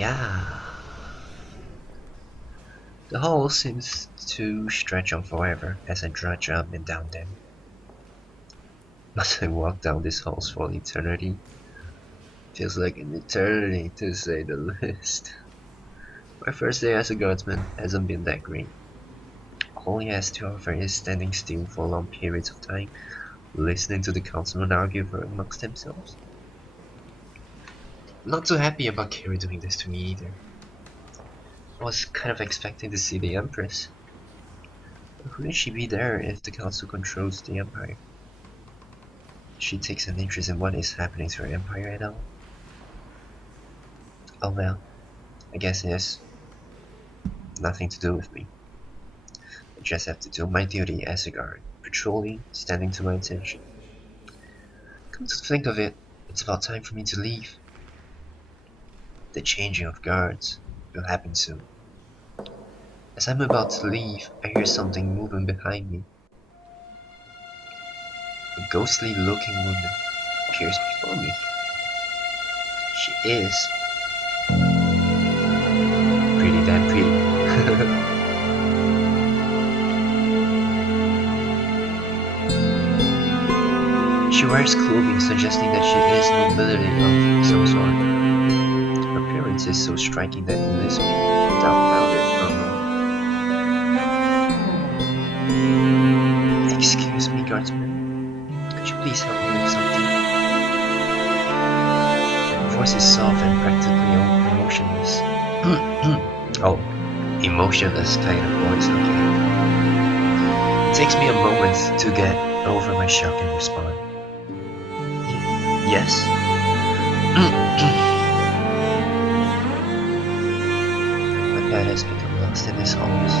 Yeah. The hall seems to stretch on forever as I drudge up and down them. Must I walk down these halls for eternity? Feels like an eternity to say the least. My first day as a guardsman hasn't been that great. All he has to offer is standing still for long periods of time, listening to the councilmen argue amongst themselves. Not too happy about Carrie doing this to me either. I was kind of expecting to see the Empress. But wouldn't she be there if the council controls the Empire? She takes an interest in what is happening to her Empire at all. Oh well, I guess it has nothing to do with me. I just have to do my duty as a guard, patrolling, standing to my attention. Come to think of it, it's about time for me to leave. The changing of guards will happen soon. As I'm about to leave, I hear something moving behind me. A ghostly looking woman appears before me. She is pretty damn pretty. She wears clothing suggesting that she is nobility of some sort. Her appearance is so striking that it leaves me dumbfounded for a moment. Excuse me, guardsman. Could you please help me with something? Her voice is soft and practically emotionless. Oh, emotionless kind of voice, okay. It takes me a moment to get over my shock and respond. Yes? My pet has become lost in these halls.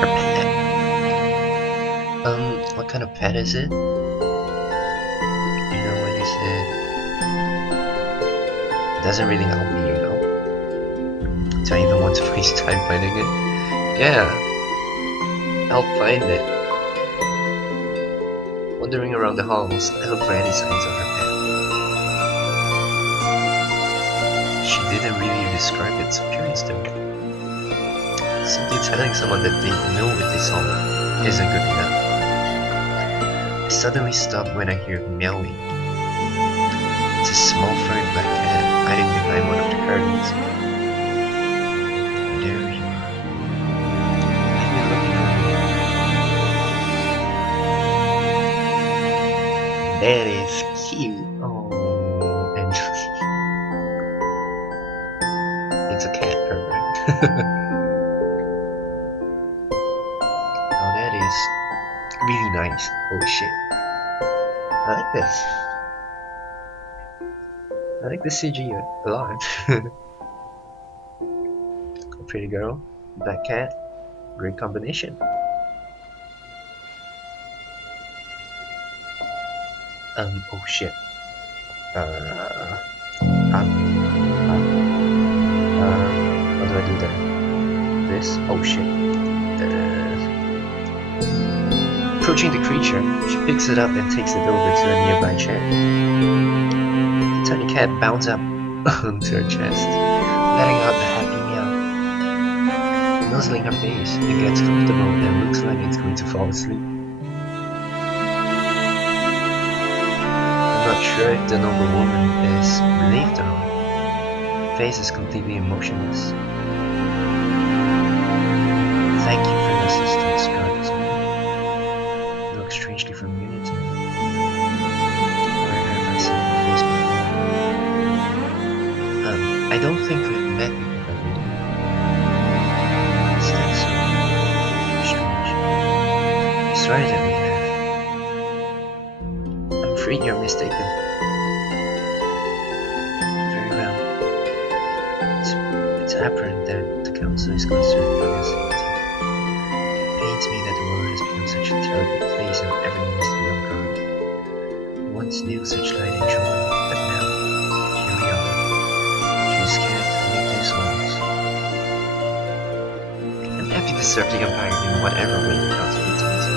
Her pet? What kind of pet is it? You know what you said? It doesn't really help me, you know? Do I even want to waste time finding it? Yeah, I'll find it. Wandering around the halls, I look for any signs of her pet. She didn't really describe its appearance to me. Simply telling someone that they know what they saw isn't good enough. I suddenly stop when I hear meowing. It's a small furry black cat hiding behind one of the curtains. There you are. I've been looking for you. That is cute. Oh, and it's a cat pervert. Oh, that is really nice. Holy shit. I like this. I like the CG a lot. A pretty girl, black cat, great combination. Oh shit. How do I do that? This? Oh shit. Approaching the creature, she picks it up and takes it over to a nearby chair. The tiny cat bounds up onto her chest, letting out a happy meow. Nuzzling her face, it gets comfortable and looks like it's going to fall asleep. I'm not sure if the noble woman is relieved or not. Her face is completely emotionless. Thank you for your assistance, guardsman. You look strangely familiar to me. Where have I seen your face before? I don't think we've met before, have we? Is that so? Strange. It's right that we have. I'm afraid you're mistaken. Very well. It's apparent that the council is concerned for your safety. It pains me that the world has become such a terrible place and everyone must be on guard. I once knew such light and joy, but now, here we are. Too scared to leave these halls. I'm happy to serve the Empire in whatever way the council needs me to.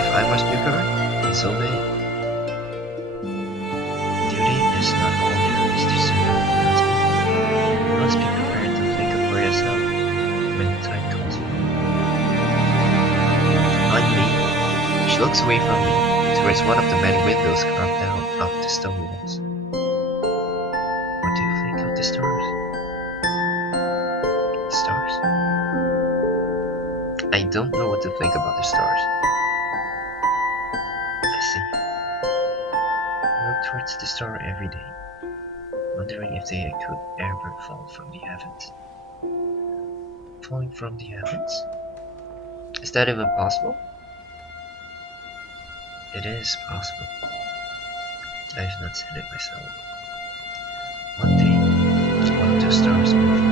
If I must be a guard, disobey. Duty looks away from me, towards one of the many windows carved out of the stone walls. What do you think of the stars? The stars? I don't know what to think about the stars. I see. I look towards the star every day, wondering if they could ever fall from the heavens. Falling from the heavens? Is that even possible? It is possible. I have not said it myself. One day, one of those stars will fall.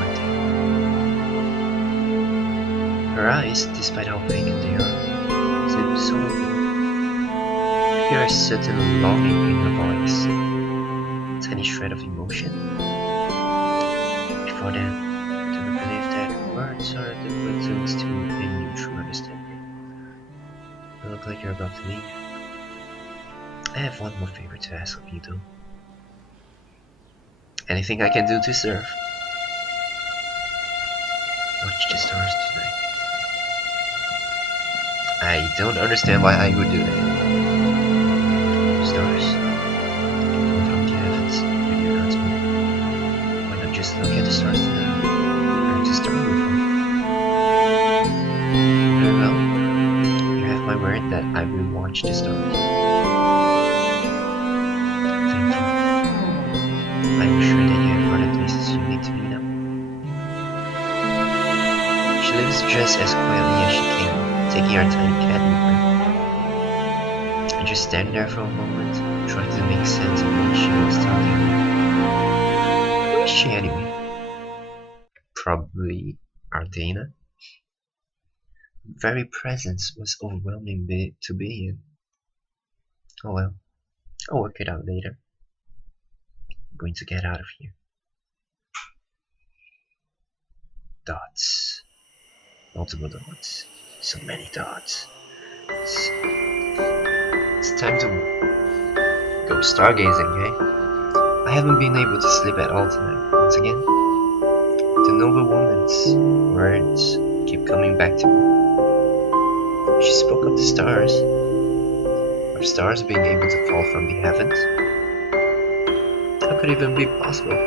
One day. Her eyes, despite how vacant they are, seem so real. I hear a certain longing in her voice, a tiny shred of emotion. Before then, do not believe that words are the buttons to a mutual understanding. You look like you're about to leave. I have one more favor to ask of you, though. Anything I can do to serve? Watch the stars tonight. I don't understand why I would do that. Stars fall from the heavens with your God's will. Why not just look at the stars tonight? Where the star will fall. Very well. You have my word that I will watch the stars. Thank you. I'm sure that you have other places you need to be now. She leaves just as quietly as she came, taking her tiny cat with her. I just stand there for a moment, trying to make sense of what she was telling me. Who is she anyway? Probably Ardena. Her very presence was overwhelming to be in. Oh well, I'll work it out later. I'm going to get out of here. Dots. Multiple dots. So many dots. It's time to go stargazing, eh? I haven't been able to sleep at all tonight. Once again, the noble woman's words keep coming back to me. She spoke of the stars. Of stars being able to fall from the heavens. How could it even be possible?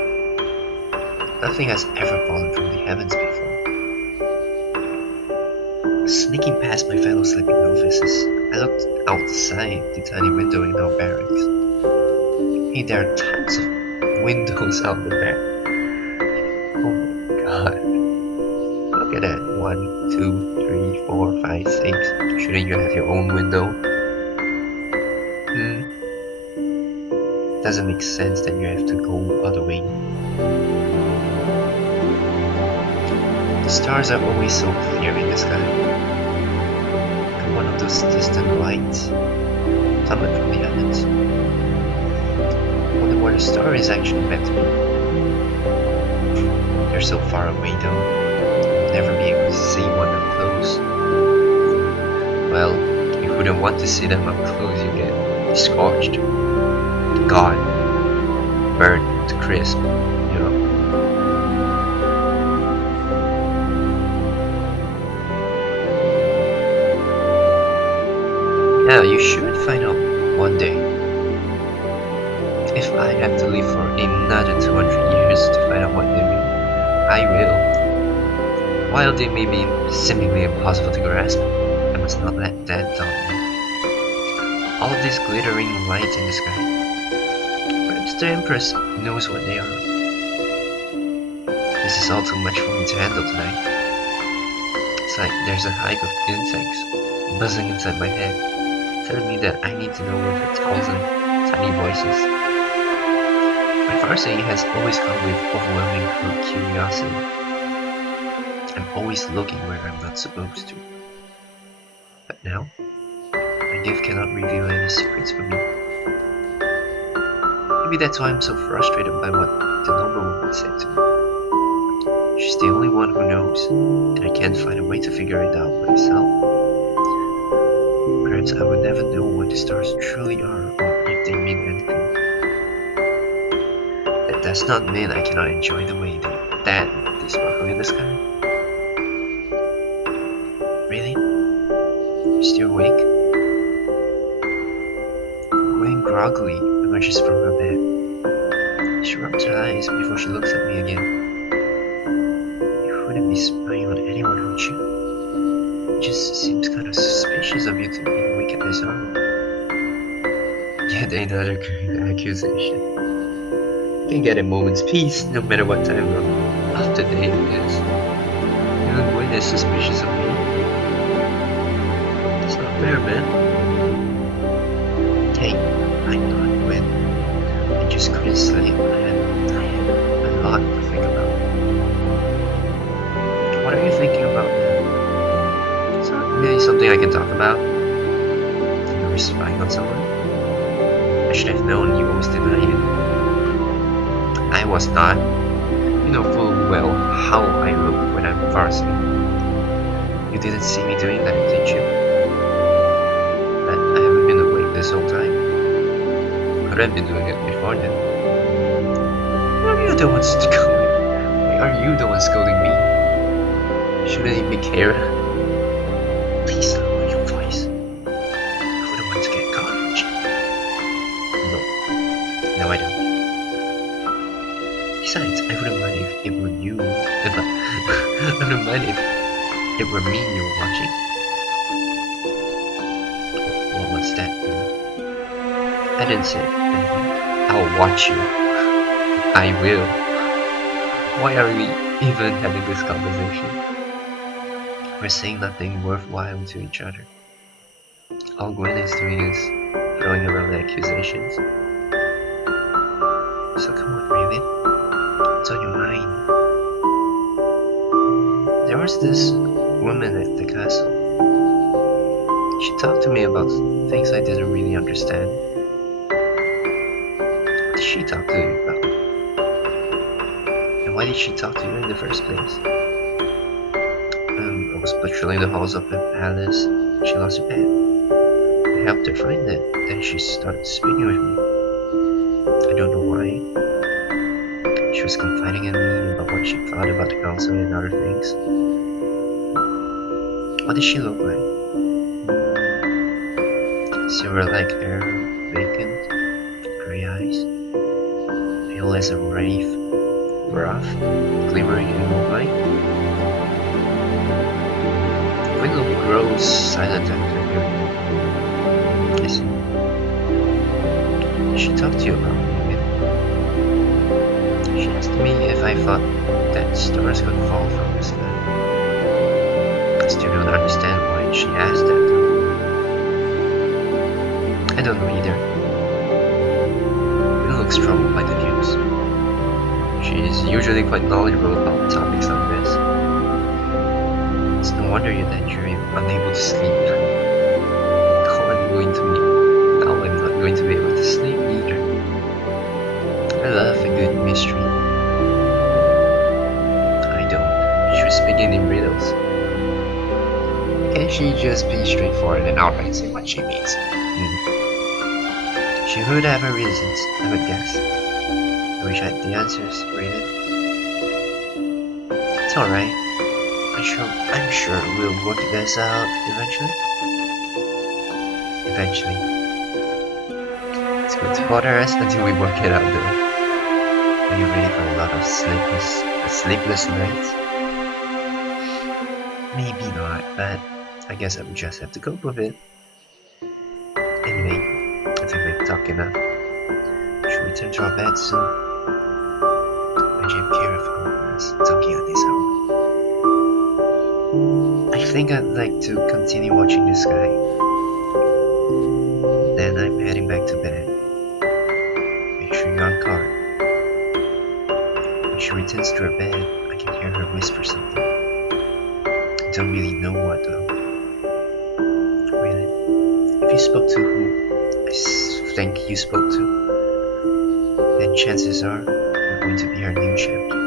Nothing has ever fallen from the heavens before. Sneaking past my fellow sleeping novices, I looked outside the tiny window in our barracks. Hey, there are tons of windows out there. Oh my god. Look at that. 1, 2, 3, 4, 5, 6. Shouldn't you have your own window? Doesn't make sense that you have to go all the way. The stars are always so clear in the sky. Like one of those distant lights coming from the heavens. I wonder where the star is actually meant to be. They're so far away though. You'll never be able to see one up close. Well, you wouldn't want to see them up close, you get scorched, gone, burned to crisp, you know. Yeah, you should find out one day. If I have to live for another 200 years to find out what they mean, I will. While they may be seemingly impossible to grasp, I must not let that daunt me. All of these glittering lights in the sky. Perhaps the Empress knows what they are. This is all too much for me to handle tonight. It's like there's a hive of insects buzzing inside my head, telling me that I need to know with 1,000 tiny voices. My Farsi has always come with overwhelming curiosity. I'm always looking where I'm not supposed to. But now, my gift cannot reveal any secrets for me. Maybe that's why I'm so frustrated by what the noble woman said to me. She's the only one who knows, and I can't find a way to figure it out myself. Perhaps I will never know what the stars truly are, or if they mean anything. That does not mean I cannot enjoy the way they sparkle in the sky. Really? You still you awake? Gwen groggily emerges from her bed. She rubs her eyes before she looks at me again. You wouldn't be spying on anyone, would you? It just seems kind of suspicious of you to be awake at this hour. Yet another accusation. You can get a moment's peace no matter what time of the day it is. Even Gwen is suspicious of me. It's not fair, man. Hey, I'm not Gwen. I just couldn't sleep. I had a lot to think about. What are you thinking about now? It's not really something I can talk about. You were spying on someone? I should have known you always deny it. I was not. You know full well how I look when I'm far asleep. You didn't see me doing that, did you? But I haven't been awake this whole time. Could have been doing it before then. Why are you the one scolding? Why are you the one scolding me? Shouldn't it be Kara? Please lower your voice. I wouldn't want to get caught, would you? No, I don't. Besides, I wouldn't mind if it were you. I wouldn't mind if it were me you were watching. What was that? I didn't say anything. I'll watch you. I will. Why are we even having this conversation? We're saying nothing worthwhile to each other. All Gwen is doing is throwing around the accusations. So come on, Raven. What's on your mind? There was this woman at the castle. She talked to me about things I didn't really understand. What did she talk to you about? And why did she talk to you in the first place? I was patrolling the halls of the palace. She lost her pet. I helped her find it. Then she started speaking with me. I don't know why. She was confiding in me about what she thought about the council and other things. What did she look like? Silver-like hair, vacant, grey eyes, pale as a wraith, rough, glimmering in moonlight. Window grows silent after hearing it. Listen. She talked to you about me. She asked me if I thought that stars could fall from the sky. I still don't understand why she asked that. I don't know either. It looks troubled by the news. She is usually quite knowledgeable about topics like this. It's no wonder that you're unable to sleep. Now I'm not going to be able to sleep either. I love a good mystery. I don't. She was speaking in riddles. Can't she just be straightforward and outright say what she means? She would have her reasons, I would guess. I wish I had the answers, really. It's alright. I'm sure we'll work this out eventually. It's good to bother us until we work it out though. Are you ready for a lot of sleepless nights? Maybe not, but I guess I would just have to cope with it. Anyway, I think we've talked enough. Should we return to our bed soon? Imagine Kira found us talking at this hour. I think I'd like to continue watching the sky. Then I'm heading back to bed. Make sure you're on guard. When she returns to her bed, I can hear her whisper something. I don't really know what though. Really? If you spoke to who I think you spoke to, then chances are you're going to be her new champion.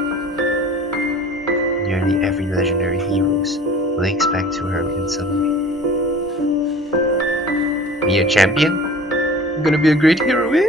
Nearly every legendary heroes links back to her in some way. Be a champion? I'm gonna be a great hero, eh?